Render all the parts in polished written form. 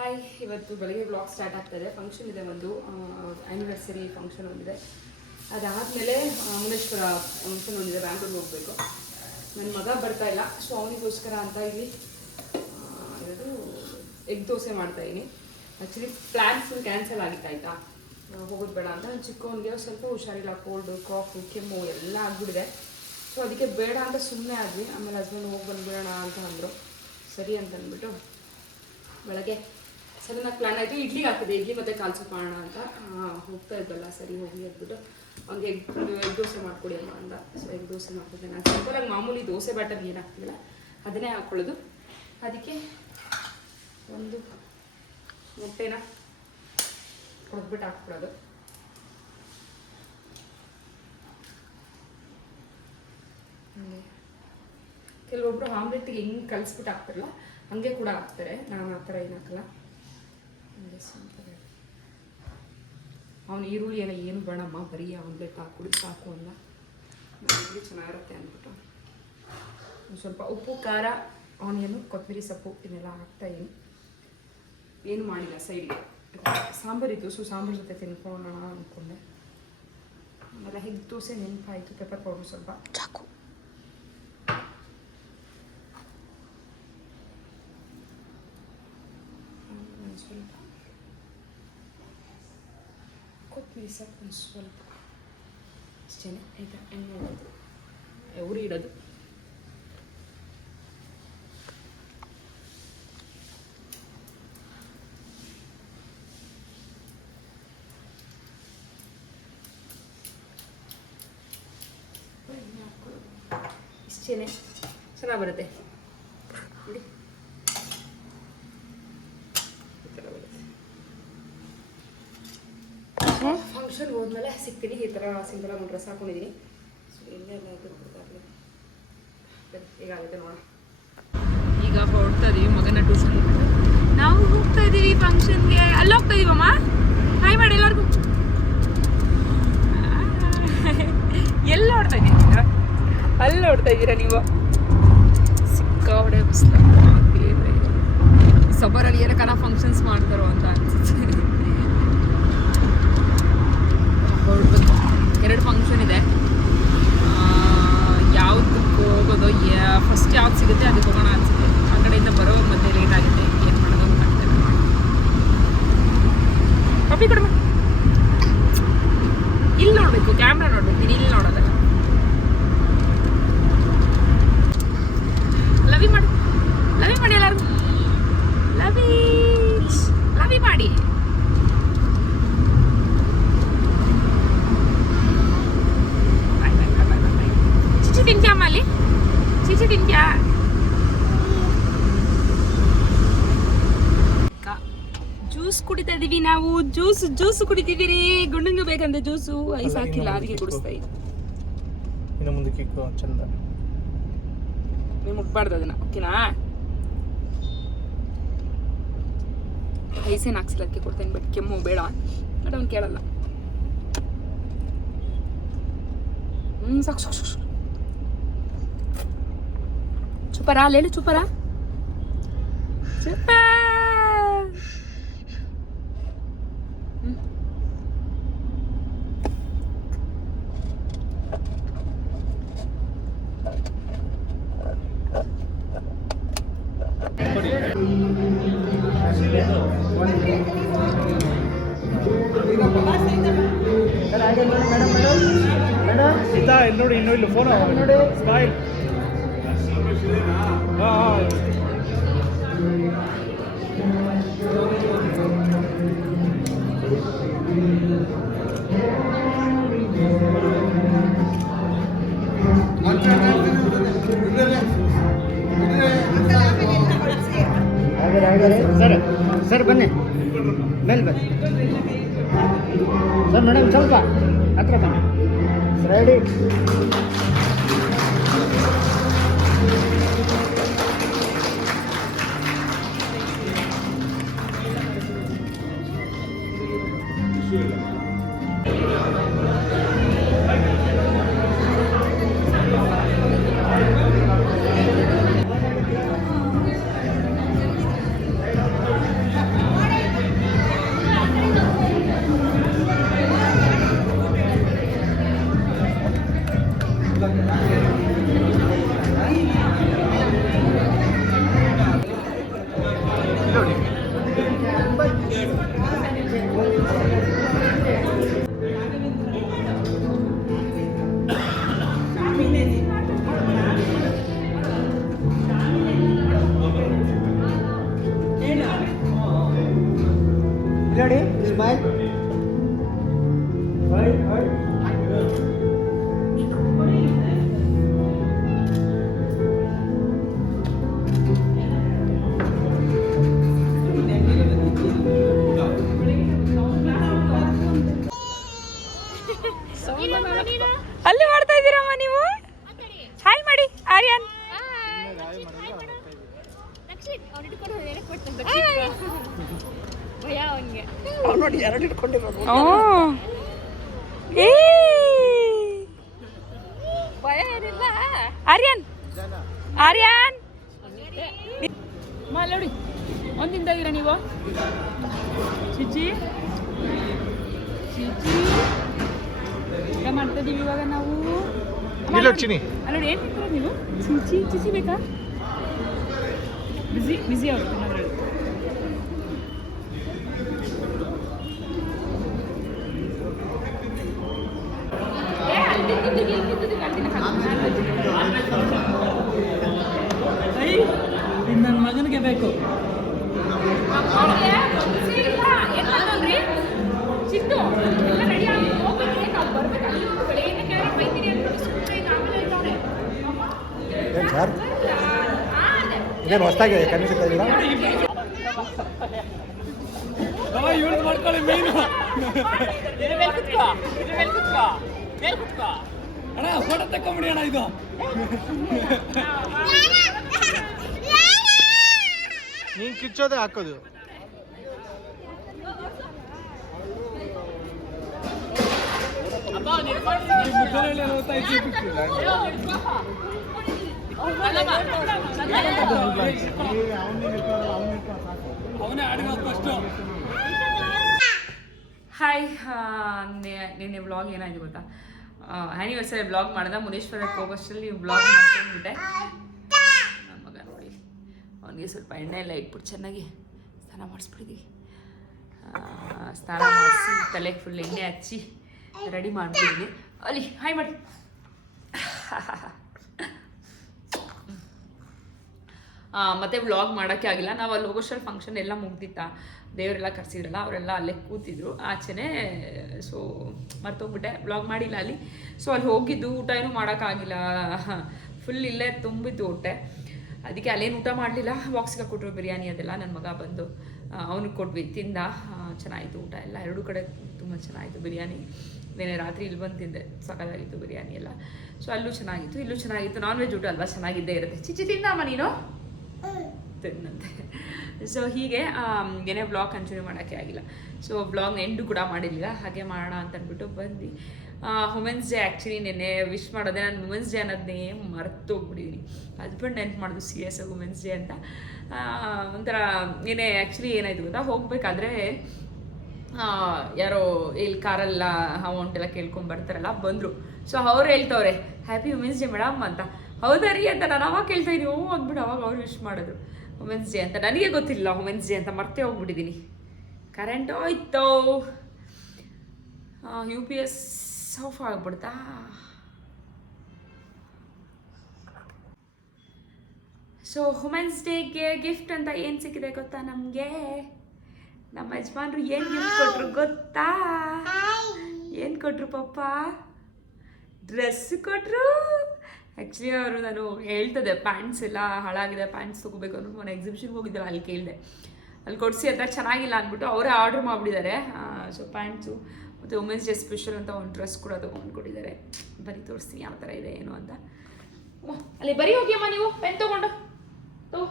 Hi, ಇವತ್ತು ಬೆಳಗ್ಗೆ blog start ಆಗ್ತಾಯಿದೆ. ಫಂಕ್ಷನ್ ಇದೆ, ಒಂದು ಆ್ಯನಿವರ್ಸರಿ ಫಂಕ್ಷನ್ ಒಂದಿದೆ. ಅದಾದಮೇಲೆ ಮುನೇಶ್ವರ ಫಂಕ್ಷನ್ ಒಂದಿದೆ, ಬ್ಯಾಂಗ್ಳೂರ್ಗೆ ಹೋಗಬೇಕು. ನನ್ನ ಮಗ ಬರ್ತಾ ಇಲ್ಲ, ಸೊ ಅವನಿಗೋಸ್ಕರ ಅಂತ ಇಲ್ಲಿ ಇದು ಎಗ್ ದೋಸೆ ಮಾಡ್ತಾಯಿದ್ದೀನಿ. ಆ್ಯಕ್ಚುಲಿ ಪ್ಲ್ಯಾನ್ ಫುಲ್ ಕ್ಯಾನ್ಸಲ್ ಆಗಿತ್ತಾಯ್ತಾ, ಹೋಗೋದು ಬೇಡ ಅಂತ. ನನ್ನ ಚಿಕ್ಕವನಿಗೆ ಸ್ವಲ್ಪ ಹುಷಾರಿಲ್ಲ, ಕೋಲ್ಡು, ಕಾಫು, ಕೆಮ್ಮು ಎಲ್ಲ ಆಗಿಬಿಡಿದೆ. ಸೊ ಅದಕ್ಕೆ ಬೇಡ ಅಂತ ಸುಮ್ಮನೆ ಆದ್ವಿ. ಆಮೇಲೆ ಹಸ್ಬೆಂಡ್ ಹೋಗಿ ಬಂದುಬಿಡೋಣ ಅಂತ ಅಂದರು. ಸರಿ ಅಂತ ಅಂದ್ಬಿಟ್ಟು ಬೆಳಗ್ಗೆ ಸಡನ್ನಾಗಿ ಪ್ಲ್ಯಾನ್ ಆಯಿತು. ಇಡ್ಲಿಗೆ ಹಾಕಿದೆ, ಇಡ್ಲಿ ಮತ್ತು ಕಾಲು ಸೂಪ್ ಮಾಡೋಣ ಅಂತ. ಹೋಗ್ತಾ ಇದ್ದಲ್ಲ, ಸರಿ ಹೋಗಿ ಅಂದ್ಬಿಟ್ಟು ಅವ್ನಿಗೆ ಎಗ್ ದೋಸೆ ಮಾಡಿಕೊಡಿ ಅಮ್ಮ ಅಂದ. ಸೊ ಎಗ್ ದೋಸೆ ಮಾಡ್ತಿದ್ದೆ. ನಾನು ಸಿಂಪಲಾಗಿ ಮಾಮೂಲಿ ದೋಸೆ ಬ್ಯಾಟರ್ ಏನು ಹಾಕ್ತಿಲ್ಲ, ಅದನ್ನೇ ಹಾಕ್ಕೊಳ್ಳೋದು. ಅದಕ್ಕೆ ಒಂದು ಮೊಟ್ಟೆನ ಹೊಡೆದ್ಬಿಟ್ಟು ಹಾಕ್ಬಿಡೋದು. ಕೆಲವೊಬ್ಬರು ಆಮ್ಲೆಟ್ಗೆ ಹೆಂಗೆ ಕಲಿಸ್ಬಿಟ್ಟು ಹಾಕ್ತಾರಲ್ಲ ಹಾಗೆ ಕೂಡ ಹಾಕ್ತಾರೆ. ನಾನು ಆ ಥರ ಏನು ಹಾಕಲ್ಲ. ಅವನು ಈರುಳ್ಳಿ ಎಲ್ಲ ಏನು ಬೇಡಮ್ಮ, ಬರೀ ಆಮ್ಲೆಟ್ ಹಾಕ್ಬಿಡಿ ಸಾಕು ಅಂದ. ಈರುಳ್ಳಿ ಚೆನ್ನಾಗಿರುತ್ತೆ ಅಂದ್ಬಿಟ್ಟು ಒಂದು ಸ್ವಲ್ಪ ಉಪ್ಪು, ಖಾರ, ಆನಿಯನು, ಕೊತ್ತಂಬರಿ ಸೊಪ್ಪು ಇದನ್ನೆಲ್ಲ ಹಾಕ್ತಾಯಿದ್ದೀನಿ. ಏನು ಮಾಡಿಲ್ಲ ಸೈಡ್ಗೆ. ಸಾಂಬಾರಿತ್ತು, ಸೊ ಸಾಂಬಾರು ಜೊತೆ ತಿನ್ಕೊಳ್ಳೋಣ ಅಂದ್ಕೊಂಡೆ. ಆಮೇಲೆ ಎಗ್ ದೋಸೆ ನೆನಪಾಯಿತು, ಪೆಪ್ಪರ್ ಪೌಡ್ರು ಸ್ವಲ್ಪ, ಚಾಕು, ಸ್ವಲ್ಪ ಕೊತ್ತಂಬರಿ ಸೊಪ್ಪು, ಒಂದು ಸ್ವಲ್ಪ ಅಷ್ಟೇ. ಆಯಿತಾ, ಎಣ್ಣೆ ಇಡೋದು, ಉರಿ ಇಡೋದು. ಇಷ್ಟೇ, ಚೆನ್ನಾಗಿ ಬರುತ್ತೆ ನೋಡಿ. ಫಂಕ್ಷನ್ಗೆ ಹೋದ್ಮೇಲೆ ಸಿಗ್ತೀನಿ. ಈ ಥರ ಸಿಂಪಲಾಗಿ ಒಂದು ಡ್ರೆಸ್ ಹಾಕೊಂಡಿದ್ದೀನಿ. ಸೊ ಎಲ್ಲೆಲ್ಲ ಗೊತ್ತಾಗಲಿ ಹೇಗಾಗುತ್ತೆ ನೋಡೋಣ. ಈಗ ಹೊರಡ್ತಾ ಇದೀವಿ, ಮಗನ ಟ್ಯೂಷನ್ ನಾವು ಹೋಗ್ತಾ ಇದ್ದೀವಿ ಫಂಕ್ಷನ್ಗೆ. ಅಲ್ಲಿ ಹೋಗ್ತಾ ಇದೀವಮ್ಮ, ಹಾಯ್ ಮಾಡಿ ಎಲ್ಲರಿಗೂ. ಎಲ್ಲಿ ನೋಡ್ತಾ ಇದ್ದೀರಾ? ಅಲ್ಲಿ ನೋಡ್ತಾ ಇದ್ದೀರಾ ನೀವು? ಸಿಕ್ಕಾಪಟ್ಟೆ ಬಿಸಿಲು. ಸಬ್ಬರಲ್ಲಿ ಏನಕ್ಕನ ಫಂಕ್ಷನ್ಸ್ ಮಾಡ್ತಾರೋ ಅಂತ ಅನ್ಸುತ್ತೆ. ಹೊರಡ್ಬೇಕು. 2 ಫಂಕ್ಷನ್ ಇದೆ. ಯಾವುದಕ್ಕೆ ಹೋಗೋದು, ಫಸ್ಟ್ ಯಾವ್ದು ಸಿಗುತ್ತೆ ಅದಕ್ಕೆ ಹೋಗೋಣ ಅನ್ಸುತ್ತೆ. ಆ ಕಡೆಯಿಂದ ಬರೋ ಮತ್ತೆ ಲೇಟ್ ಆಗುತ್ತೆ. ಏನು ಮಾಡೋದು ಅಂತ ಆಗ್ತದೆ. ಕಾಫಿ ಕೊಡಮ್ಮ. ಇಲ್ಲಿ ನೋಡಬೇಕು, ಕ್ಯಾಮ್ರಾ ನೋಡ್ಬೇಕು, ನೀನು ಇಲ್ಲಿ ನೋಡೋದಲ್ಲ. ಲವಿ ಮಾಡಿ, ಲವಿ ಮಾಡಿ ಎಲ್ಲರಿಗೂ. ಲವಿ ಲವಿ ಮಾಡಿ. ಚಿಚಿ ತಿನ್ಕ್ಯಾ ಮಾಲಿ, ಚಿಚಿ ತಿನ್ಕ್ಯಾ. ಜ್ಯೂಸ್ ಕುಡಿತಾ ಇದೀವಿ ನಾವು. ಜ್ಯೂಸ್ ಕುಡಿತಿದ್ದೀರಿ. ಗುಂಡಂಗೆ ಬೇಕಂದ್ರೆ ಜ್ಯೂಸು. ಐಸ್ ಹಾಕಿಲ್ಲ, ಅದಕ್ಕೆ ಕುಡಿಸ್ತಾ ಇದ್ದೀನಿ. ಇನ್ನು ಮುಂದಕ್ಕೆ ಚಂದ. ನೀವು ಮುಟ್ಬಾರ್ದು ಅದನ್ನ, ಓಕೆನಾ? ಐಸೇನು ಹಾಕ್ಸಿಲ್ಲ, ಅದಕ್ಕೆ ಕೊಡ್ತೇನೆ. ಬಟ್ ಕೆಮ್ಮು ಬೇಡ, ಬಟ್ ಅವ್ನು ಕೇಳಲ್ಲ. ಸಾಕು ಸಾಕು ಸಾಕು. ಚುಪರಾ ಲೇಳು, ಚುಪರಾ ಚುಪ. ಇಲ್ಲಿ ನೋಡಿ, ಇನ್ನೂ ಇಲ್ಲ ಫೋನ್ ನೋಡಿ. ಸ್ಮೈಲ್. ಹಾಂ ಸರ್, ಸರ್ ಬನ್ನಿ, ಮೇಲೆ ಬನ್ನಿ ಸರ್. ಮೇಡಮ್ ಸ್ವಲ್ಪ ಹತ್ರ ಬನ್ನಿ. ರೆಡಿ. Ready? Smile. ಅಲ್ಲಿ ಮಾಡ್ತಾ ಇದ್ದೀರಮ್ಮ ನೀವು. ಹಾಯ್ ಮಾಡಿ ಆರ್ಯನ್. ನೋಡಿ ಎರಡು ಇಟ್ಕೊಂಡಿರೋದು. ಭಯ ಏನಿಲ್ಲ. ಆರ್ಯನ್ ಆರ್ಯನ್ ನೋಡಿ ಒಂದಿಂದ ಇದ್ದೀರಾ ನೀವು. ಚಿಚ್ಚಿ ಚಿಚ್ಚಿ ಊಟ ಮಾಡ್ತಾ ಇದೀವಿ ಇವಾಗ ನಾವು. ಚಿನಿ ಅಲ್ಲ ಏನು ತಿಂತೀರ ನೀವು. ಚಿಚ್ಚಿ ಚಿಚ್ಚಿ ಬೇಕಾ. ಬಿಸಿ ಬಿಸಿ ಅವ್ರು ನನ್ನ ಮಗನಿಗೆ ಬೇಕು. ಚಿಟ್ಟು ಎಲ್ಲ ರೆಡಿ ಆಗಿ ಹೋಗ್ಬೇಕು. ನಾವು ಬರ್ಬೇಕು ಅಲ್ಲಿ ಬೆಳಗ್ಗೆ ಕೇಳ ಬೈತೀನಿ ಅಂತ ಏನು ಸರ್ ಇದೇನು ಹೊಸ್ದಾಗಿ ಕಣ್ಣಿಡ್ತಾ ಇದ್ದೀರಾ. ಇವಳು ಮಾಡ್ಕೊಳ್ಳಿ ಮೇನು. ಅಣ್ಣ ಫೋಟೋ ತಕೊಂಬಿಡಿ ಅಣ್ಣ. ಇದು ನೀನು ಕಿಚ್ಚೋದೇ ಹಾಕೋದು. ಅವನೇ ಆಡಿರೋದು ಫಸ್ಟು. ಹಾಯ್. ನಿನ್ನೆ ವ್ಲಾಗ್ ಏನಾಯ್ತು ಗೊತ್ತಾ. ಆ್ಯನಿವರ್ಸರಿ ವ್ಲಾಗ್ ಮಾಡಿದ ಮುನೇಶ್ವರಕ್ಕೆ ಹೋಗೋಷ್ಟರಲ್ಲಿ ವ್ಲಾಗ್ ಮಾಡ್ಕೊಂಡ್ಬಿಟ್ಟೆ. ನನ್ನ ಮಗ ನೋಡಿ ಅವನಿಗೆ ಸ್ವಲ್ಪ ಎಣ್ಣೆ ಎಲ್ಲ ಇಟ್ಬಿಟ್ಟು ಚೆನ್ನಾಗಿ ಸ್ನಾನ ಮಾಡಿಸ್ಬಿಟ್ಟಿದ್ದೀವಿ. ಸ್ನಾನ ಮಾಡಿಸಿ ತಲೆಗೆ ಫುಲ್ ಎಣ್ಣೆ ಹಚ್ಚಿ ರೆಡಿ ಮಾಡ್ಬಿಟ್ಟಿದ್ವಿ. ಅಲ್ಲಿ ಹಾಯ್ ಮಾಡಿ. ಮತ್ತೆ ವ್ಲಾಗ್ ಮಾಡೋಕ್ಕೆ ಆಗಿಲ್ಲ. ನಾವು ಅಲ್ಲಿ ಹೋಗೋಷ್ಟರಲ್ಲಿ ಫಂಕ್ಷನ್ ಎಲ್ಲ ಮುಗ್ದಿತ್ತಾ, ದೇವರೆಲ್ಲ ಕರೆಸಿದ್ರಲ್ಲ, ಅವರೆಲ್ಲ ಅಲ್ಲೇ ಕೂತಿದ್ರು ಆಚೆನೇ. ಸೊ ಮರ್ತೋಗ್ಬಿಟ್ಟೆ, ವ್ಲಾಗ್ ಮಾಡಿಲ್ಲ ಅಲ್ಲಿ. ಸೊ ಅಲ್ಲಿ ಹೋಗಿದ್ದು ಊಟ ಏನೂ ಮಾಡೋಕ್ಕಾಗಿಲ್ಲ. ಫುಲ್ ಇಲ್ಲೇ ತುಂಬಿತ್ತು ಹೊಟ್ಟೆ. ಅದಕ್ಕೆ ಅಲ್ಲೇನು ಊಟ ಮಾಡಲಿಲ್ಲ. ಬಾಕ್ಸಿಗೆ ಕೊಟ್ಟರು ಬಿರಿಯಾನಿ ಅದೆಲ್ಲ. ನನ್ನ ಮಗ ಬಂದು ಅವನಿಗೆ ಕೊಟ್ವಿ, ತಿಂದ. ಚೆನ್ನಾಗಿತ್ತು ಊಟ ಎಲ್ಲ, ಎರಡೂ ಕಡೆ ತುಂಬ ಚೆನ್ನಾಗಿತ್ತು ಬಿರಿಯಾನಿ. ಬೇರೆ ರಾತ್ರಿ ಇಲ್ಲಿ ಬಂದು ತಿಂದೆ, ಸಕ್ಕತ್ತಾಗಿತ್ತು ಬಿರಿಯಾನಿ ಎಲ್ಲ. ಸೊ ಅಲ್ಲೂ ಚೆನ್ನಾಗಿತ್ತು, ಇಲ್ಲೂ ಚೆನ್ನಾಗಿತ್ತು. ನಾನ್ ವೆಜ್ ಊಟ ಅಲ್ವಾ, ಚೆನ್ನಾಗಿದ್ದೇ ಇರುತ್ತೆ. ಚಿಚ್ಚಿ ತಿಂದಮ್ಮ ನೀನು ತಿನ್ನಂತೆ. ಸೊ ಹೀಗೆ ಏನೇ ವ್ಲಾಗ್ ಕಂಟಿನ್ಯೂ ಮಾಡೋಕ್ಕೆ ಆಗಿಲ್ಲ. ಸೊ ವ್ಲಾಗ್ ಎಂಡು ಕೂಡ ಮಾಡಿರಲಿಲ್ಲ. ಹಾಗೆ ಮಾಡೋಣ ಅಂತ ಅಂದ್ಬಿಟ್ಟು ಬಂದು ವುಮೆನ್ಸ್ ಡೇ ಆ್ಯಕ್ಚುಲಿ ನೆನ್ನೆ ವಿಶ್ ಮಾಡೋದೆ. ನಾನು ವುಮೆನ್ಸ್ ಡೇ ಅನ್ನೋದನ್ನೇ ಮರ್ತೋಗ್ಬಿಟ್ಟಿದ್ದೀನಿ. ಹಸ್ಬೆಂಡ್ ನೆನ್ಪು ಮಾಡೋದು CS ವುಮೆನ್ಸ್ ಡೇ ಅಂತ. ಒಂಥರ ಏನೇ ಆ್ಯಕ್ಚುಲಿ ಏನಾಯ್ತು ಗೊತ್ತಾ, ಹೋಗಬೇಕಾದ್ರೆ ಯಾರೋ ಇಲ್ಲಿ ಕಾರೆಲ್ಲ ಅಮೌಂಟ್ ಎಲ್ಲ ಕೇಳ್ಕೊಂಬರ್ತಾರಲ್ಲ, ಬಂದರು. ಸೊ ಅವ್ರು ಹೇಳ್ತವ್ರೆ ಹ್ಯಾಪಿ ವುಮೆನ್ಸ್ ಡೇ ಮೇಡಮ್ ಅಂತ. ಹೌದಾ ರೀ ಅಂತ ನಾನು ಅವಾಗ ಕೇಳ್ತಾ ಇದ್ದೀನಿ. ಅಂದ್ಬಿಟ್ಟು ಅವಾಗ ಅವ್ರು ವಿಶ್ ಮಾಡಿದ್ರು ವುಮೆನ್ಸ್ ಡೇ ಅಂತ. ನನಗೆ ಗೊತ್ತಿಲ್ಲ ವುಮೆನ್ಸ್ ಡೇ ಅಂತ, ಮರ್ತೇ ಹೋಗ್ಬಿಟ್ಟಿದ್ದೀನಿ. ಕರೆಂಟ್ ಹೋಯ್ತು. UPS ಆಫ್ ಆಗ್ಬಿಡ್ತಾ. ಸೊ ವುಮೆನ್ಸ್ ಡೇಗೆ ಗಿಫ್ಟ್ ಅಂತ ಏನು ಸಿಕ್ಕಿದೆ ಗೊತ್ತಾ ನಮಗೆ. ನಮ್ಮ ಯಜಮಾನ್ರು ಏನು ಗಿಫ್ಟ್ ಕೊಟ್ಟರು ಗೊತ್ತಾ. ಏನು ಕೊಟ್ಟರು ಪಪ್ಪ. ಡ್ರೆಸ್ ಕೊಟ್ಟರು. ಆ್ಯಕ್ಚುಲಿ ಅವರು, ನಾನು ಹೇಳ್ತದೆ ಪ್ಯಾಂಟ್ಸ್ ಎಲ್ಲ ಹಾಳಾಗಿದೆ, ಪ್ಯಾಂಟ್ಸ್ ತೊಗೋಬೇಕು ಅಂದ್ಬಿಟ್ಟು ಮೊನ್ನೆ ಎಕ್ಸಿಬಿಷನ್ಗೆ ಹೋಗಿದ್ದಲ್ಲ, ಅಲ್ಲಿ ಕೇಳಿದೆ. ಅಲ್ಲಿ ಕೊಡಿಸಿ ಹತ್ರ ಚೆನ್ನಾಗಿಲ್ಲ ಅಂದ್ಬಿಟ್ಟು ಅವರೇ ಆರ್ಡ್ರ್ ಮಾಡಿಬಿಟ್ಟಿದ್ದಾರೆ. ಸೊ ಪ್ಯಾಂಟ್ಸು ಮತ್ತು ವುಮೆನ್ಸ್ ಡೇ ಸ್ಪೆಷಲ್ ಅಂತ ಒಂದು ಡ್ರೆಸ್ ಕೂಡ ತೊಗೊಂಡ್ಕೊಟ್ಟಿದ್ದಾರೆ. ಬರೀ ತೋರಿಸ್ತೀನಿ ಯಾವ ಥರ ಇದೆ ಏನು ಅಂತ. ಅಲ್ಲಿ ಬರೀ ಹೋಗಿ ಅಮ್ಮ, ನೀವು ಪೆನ್ ತೊಗೊಂಡು ತಗೋ,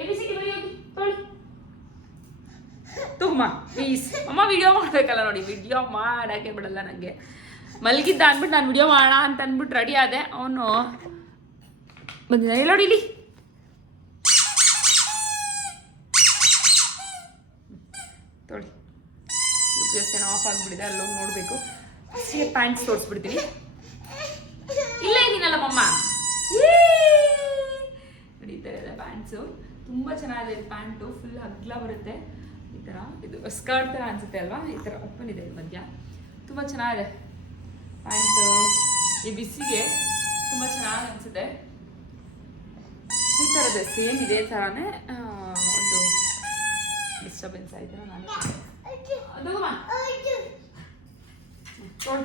ABCD ಬರೀ ಹೋಗಿ ತೊಗೊಳ್ಳಿ. ತಗೊಮ್ಮ ಪ್ಲೀಸ್. ಅಮ್ಮ ವಿಡಿಯೋ ಮಾಡಬೇಕಲ್ಲ ನೋಡಿ, ವಿಡಿಯೋ ಮಾಡೋಕ್ಕೆ ಬಿಡಲ್ಲ ನನಗೆ. ಮಲಗಿದ್ದ ಅಂದ್ಬಿಟ್ಟು ನಾನು ವಿಡಿಯೋ ಮಾಡೋಣ ಅಂತ ಅಂದ್ಬಿಟ್ಟು ರೆಡಿ ಆದೆ. ಅವನು ಬಂದಿದ್ದ. ಹೇಳೋಡಿ ಇಲ್ಲಿ ತೊಳಿ. UPS ಏನೋ ಆಫ್ ಆಗಿಬಿಟ್ಟಿದೆ, ಅಲ್ಲೋಗಿ ನೋಡಬೇಕು. ಪ್ಯಾಂಟ್ಸ್ ತೋರಿಸ್ಬಿಡ್ತೀನಿ. ಇಲ್ಲ ಇದೀನಲ್ಲ ಮಮ್ಮ, ನಡೀತಾ ಇದೆ ಪ್ಯಾಂಟ್ಸು. ತುಂಬ ಚೆನ್ನಾಗಿದೆ ಇದು ಪ್ಯಾಂಟು. ಫುಲ್ ಅಗ್ಲ ಬರುತ್ತೆ ಈ ಥರ. ಇದು ಸ್ಕರ್ಟ್ ಥರ ಅನಿಸುತ್ತೆ ಅಲ್ವಾ, ಈ ಥರ ಓಪನ್ ಇದೆ ಮಧ್ಯ. ತುಂಬ ಚೆನ್ನಾಗಿದೆ ಪ್ಯಾಂಟು. ಈ ಬಿಸಿಗೆ ತುಂಬ ಚೆನ್ನಾಗಿ ಅನಿಸುತ್ತೆ. ಈ ಥರದೇ ಸೇಮ್ ಇದೇ ಥರನೇ ಒಂದು ಡಿಸ್ಟರ್ಬೆನ್ಸ್ ಆಯಿತು. ನಾನು ಅದೋಗಮ್ಮ ತೊಳು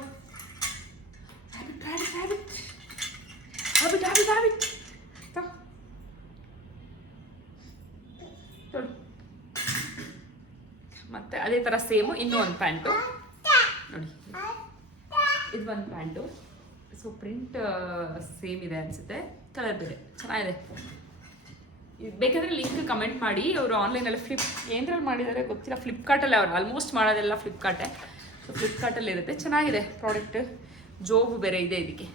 ಹ್ಯಾಬಿಟ್ ತೊಳು. ಮತ್ತೆ ಅದೇ ಥರ ಸೇಮು ಇನ್ನೂ ಒಂದು ಪ್ಯಾಂಟು ನೋಡಿ, ಇದು ಒಂದು ಪ್ಯಾಂಟು. ಸೊ ಪ್ರಿಂಟ್ ಸೇಮ್ ಇದೆ ಅನಿಸುತ್ತೆ, ಕಲರ್ ಬೇರೆ, ಚೆನ್ನಾಗಿದೆ. ಬೇಕಾದರೆ ಲಿಂಕ್ ಕಮೆಂಟ್ ಮಾಡಿ. ಅವರು ಆನ್ಲೈನಲ್ಲಿ ಏನ್ರಲ್ಲಿ ಮಾಡಿದ್ದಾರೆ ಗೊತ್ತಿಲ್ಲ, ಫ್ಲಿಪ್ಕಾರ್ಟಲ್ಲಿ ಅವ್ರು ಆಲ್ಮೋಸ್ಟ್ ಮಾಡೋದೆಲ್ಲ ಫ್ಲಿಪ್ಕಾರ್ಟೇ. ಸೊ ಫ್ಲಿಪ್ಕಾರ್ಟಲ್ಲಿ ಇರುತ್ತೆ, ಚೆನ್ನಾಗಿದೆ ಪ್ರಾಡಕ್ಟ್. ಜೋಬು ಬೇರೆ ಇದೆ ಇದಕ್ಕೆ,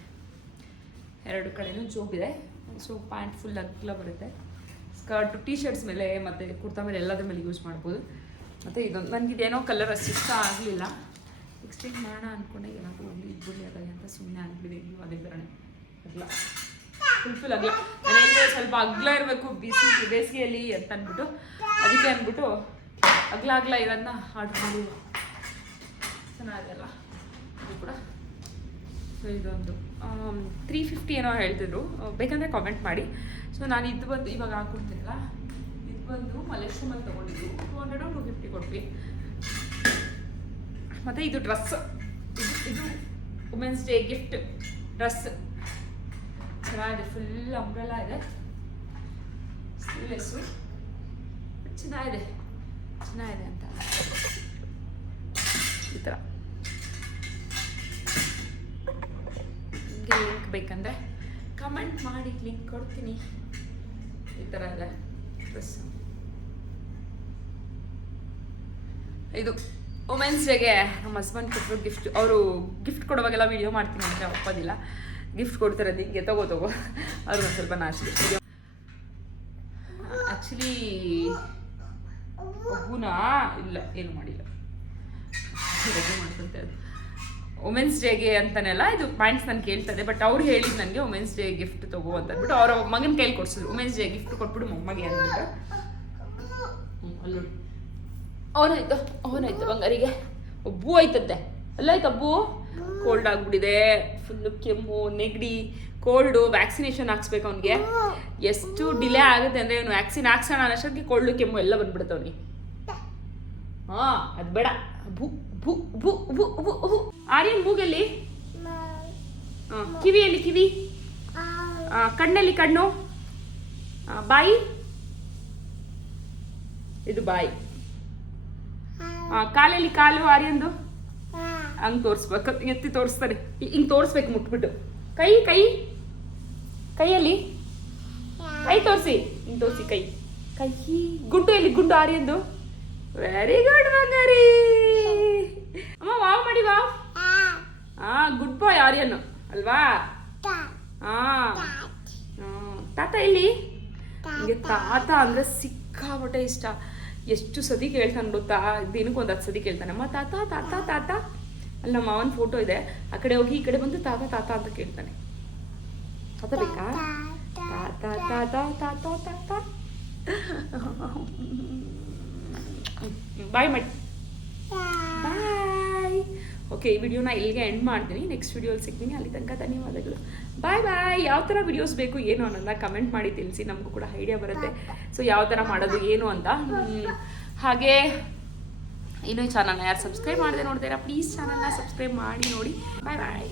ಎರಡು ಕಡೆನೂ ಜೋಬ್ ಇದೆ. ಸೊ ಪ್ಯಾಂಟ್ ಫುಲ್ ಅಗಲ ಬರುತ್ತೆ. ಸ್ಕರ್ಟ್ ಟೀ ಶರ್ಟ್ಸ್ ಮೇಲೆ ಮತ್ತು ಕುರ್ತಾ ಮೇಲೆ ಎಲ್ಲದ್ರ ಮೇಲೆ ಯೂಸ್ ಮಾಡ್ಬೋದು. ಮತ್ತು ಇದೊಂದು ನನಗಿದೇನೋ ಕಲರ್ ಅಷ್ಟು ಇಷ್ಟ ಆಗಲಿಲ್ಲ, ಎಕ್ಸ್ಚೇಂಜ್ ಮಾಡೋಣ ಅಂದ್ಕೊಂಡೆ. ಏನಾದರೂ ಒಂದು ಇದ್ಬಿಡಿ ಅದ ಅಂತ ಸುಮ್ಮನೆ ಅಂದ್ಬಿಟ್ಟಿದೆ. ಅದೇ ಬರೋಣ ಅಗಲ, ಫುಲ್ ಅಗಲ. ನಾನೇನು ಸ್ವಲ್ಪ ಅಗಲ ಇರಬೇಕು ಬೇಸಿಗೆಯಲ್ಲಿ ಅಂತ ಅಂದ್ಬಿಟ್ಟು, ಅದಕ್ಕೆ ಅಂದ್ಬಿಟ್ಟು ಅಗಲ ಇರೋದನ್ನ ಆರ್ಡ್ರ್ ಮಾಡಿ. ಚೆನ್ನಾಗಿದೆಲ್ಲ ಇದು ಕೂಡ. ಸೊ ಇದೊಂದು 350 ಏನೋ ಹೇಳ್ತಿದ್ರು, ಬೇಕಂದರೆ ಕಾಮೆಂಟ್ ಮಾಡಿ. ಸೊ ನಾನು ಇದು ಬಂದು ಇವಾಗ ಹಾಕ್ಕೊಡ್ತೀನಲ್ಲ, ಇದು ಬಂದು ಮಲೇಶ್ವರಲ್ಲಿ ತೊಗೊಂಡಿದ್ದು 200 250 ಕೊಟ್ವಿ. ಮತ್ತು ಇದು ಡ್ರೆಸ್, ಇದು ವುಮೆನ್ಸ್ ಡೇ ಗಿಫ್ಟ್ ಡ್ರೆಸ್. ಚೆನ್ನಾಗಿದೆ, ಫುಲ್ ಅಂಬ್ರೆಲಾ ಇದೆ, ಸ್ಲೀವ್ಲೆಸ್ಸು. ಚೆನ್ನಾಗಿದೆ ಅಂತ ಈ ಥರ. ನಿಮಗೆ ಲಿಂಕ್ ಬೇಕಂದರೆ ಕಮೆಂಟ್ ಮಾಡಿ, ಲಿಂಕ್ ಕೊಡ್ತೀನಿ. ಈ ಥರ ಇದೆ ಡ್ರೆಸ್. ಇದು ವುಮೆನ್ಸ್ ಡೇಗೆ ನಮ್ಮ ಹಸ್ಬೆಂಡ್ ಕೊಟ್ಟರು ಗಿಫ್ಟ್. ಅವರು ಗಿಫ್ಟ್ ಕೊಡುವಾಗೆಲ್ಲ ವೀಡಿಯೋ ಮಾಡ್ತೀನಿ ಅಂದರೆ ಒಪ್ಪೋದಿಲ್ಲ. ಗಿಫ್ಟ್ ಕೊಡ್ತಾರೆ ಹಿಂಗೆ ತಗೋ ಅವ್ರಿಗೆ ಒಂದು ಸ್ವಲ್ಪ ನಾಚಿಕೆ. ಆ್ಯಕ್ಚುಲಿ ಒಬ್ಬನ ಇಲ್ಲ, ಏನು ಮಾಡಿಲ್ಲ, ರಜೆ ಮಾಡ್ಕೊತ ಇರೋದು. ವುಮೆನ್ಸ್ ಡೇಗೆ ಅಂತಾನೆಲ್ಲ ಇದು ಪ್ಯಾಂಟ್ಸ್ ನಾನು ಕೇಳ್ತದೆ. ಬಟ್ ಅವ್ರು ಹೇಳಿದ್ದು ನನಗೆ ವುಮೆನ್ಸ್ ಡೇ ಗಿಫ್ಟ್ ತಗೋ ಅಂತ ಅಂದ್ಬಿಟ್ಟು ಅವ್ರ ಮಗನ ಕೈಲಿ ಕೊಡ್ಸಿದ್ರು. ವುಮೆನ್ಸ್ ಡೇ ಗಿಫ್ಟ್ ಕೊಟ್ಬಿಟ್ಟು ಮೊಮ್ಮಗೆ ಅಂದ್ಬಿಟ್ಟು ಅಲ್ಲಿ ಅವನಾಯ್ತು ಬಂಗಾರಿಗೆ ಒಬ್ಬು ಆಯ್ತಂತೆ. ಅಲ್ಲ ಆಯ್ತು ಅಬ್ಬು ಕೋಲ್ಡ್ ಆಗಿಬಿಟ್ಟಿದೆ, ಫುಲ್ಲು ಕೆಮ್ಮು ನೆಗಡಿ ಕೋಲ್ಡು. ವ್ಯಾಕ್ಸಿನೇಷನ್ ಹಾಕ್ಸ್ಬೇಕು ಅವ್ನಿಗೆ. ಎಷ್ಟು ಡಿಲೇ ಆಗುತ್ತೆ ಅಂದರೆ ಅವನು ವ್ಯಾಕ್ಸಿನ್ ಹಾಕ್ಸೋಣ ಅನ್ನೋಷ್ಟೊತ್ತಿಗೆ ಕೋಲ್ಡು ಕೆಮ್ಮು ಎಲ್ಲ ಬಂದ್ಬಿಡುತ್ತೆ ಅವ್ನಿಗೆ. ಹಾಂ ಅದು ಬೇಡ. ಭೂ ಭೂ ಭೂ ಭೂ ಭೂ ಭೂ. ಆರ್ಯನ್ ಮೂಗಲ್ಲಿ, ಕಿವಿಯಲ್ಲಿ ಕಿವಿ, ಕಣ್ಣಲ್ಲಿ ಕಣ್ಣು, ಬಾಯಿ, ಇದು ಬಾಯಿ, ಕಾಲಲ್ಲಿ ಕಾಲು ಆರ್ಯಂದು. ಹಂಗೆ ತೋರಿಸ್ಬೇಕು, ಎತ್ತಿ ತೋರಿಸ್ತಾರೆ, ಹಿಂಗೆ ತೋರಿಸ್ಬೇಕು ಮುಟ್ಬಿಟ್ಟು. ಕೈಯಲ್ಲಿ ಕೈ ತೋರಿಸಿ, ಹಿಂಗೆ ತೋರಿಸಿ ಕೈ. ಗುಂಡು ಎಲ್ಲಿ ಗುಂಡು ಆರ್ಯಂದು. ವೆರಿ ಗುಡ್ ಬಂಗಾರಿ. ಅಮ್ಮ ವಾವ್ ಮಾಡಿ ವಾವ್. ಗುಡ್ ಬಾಯ್ ಆರ್ಯನ್ ಅಲ್ವಾ? ತಾತ ಇಲ್ಲಿ. ನನಗೆ ತಾತ ಅಂದರೆ ಸಿಕ್ಕಾಪಟ್ಟೆ ಇಷ್ಟ. ಎಷ್ಟು ಸತಿ ಕೇಳ್ತಾನೆ ಗೊತ್ತಾ, ದಿನಕ್ಕೆ ಒಂದು 10 ಸತಿ ಕೇಳ್ತಾನೆ, ಅಮ್ಮ ತಾತ ತಾತ ತಾತ. ಅಲ್ಲಿ ನಮ್ಮ ಮಾವನ ಫೋಟೋ ಇದೆ, ಆ ಕಡೆ ಹೋಗಿ ಈ ಕಡೆ ಬಂದು ತಾತ ತಾತ ಅಂತ ಕೇಳ್ತಾನೆ. ತಾತ ಬೇಕಾ? ತಾತ ತಾತ ತಾತ ತಾತ. ಬಾಯ್ ಮಾಡಿ ಬಾಯ್. ಓಕೆ, ಈ ವಿಡಿಯೋನ ಇಲ್ಲಿಗೆ ಎಂಡ್ ಮಾಡ್ತೀನಿ. ನೆಕ್ಸ್ಟ್ ವಿಡಿಯೋಲಿ ಸಿಗ್ತೀನಿ. ಅಲ್ಲಿ ತನಕ ಧನ್ಯವಾದಗಳು. ಬಾಯ್. ಯಾವ ಥರ ವಿಡಿಯೋಸ್ ಬೇಕು ಏನು ಅನ್ನೋದನ್ನ ಕಮೆಂಟ್ ಮಾಡಿ ತಿಳಿಸಿ, ನಮಗೂ ಕೂಡ ಐಡಿಯಾ ಬರುತ್ತೆ. ಸೊ ಯಾವ ಥರ ಮಾಡೋದು ಏನು ಅಂತ. ಹಾಗೆ ಇನ್ನೂ ಈ ಚಾನಲ್ನ ಯಾರು ಸಬ್ಸ್ಕ್ರೈಬ್ ಮಾಡದೆ ನೋಡ್ತೀರಾ, ಪ್ಲೀಸ್ ಚಾನಲ್ನ ಸಬ್ಸ್ಕ್ರೈಬ್ ಮಾಡಿ ನೋಡಿ. ಬಾಯ್.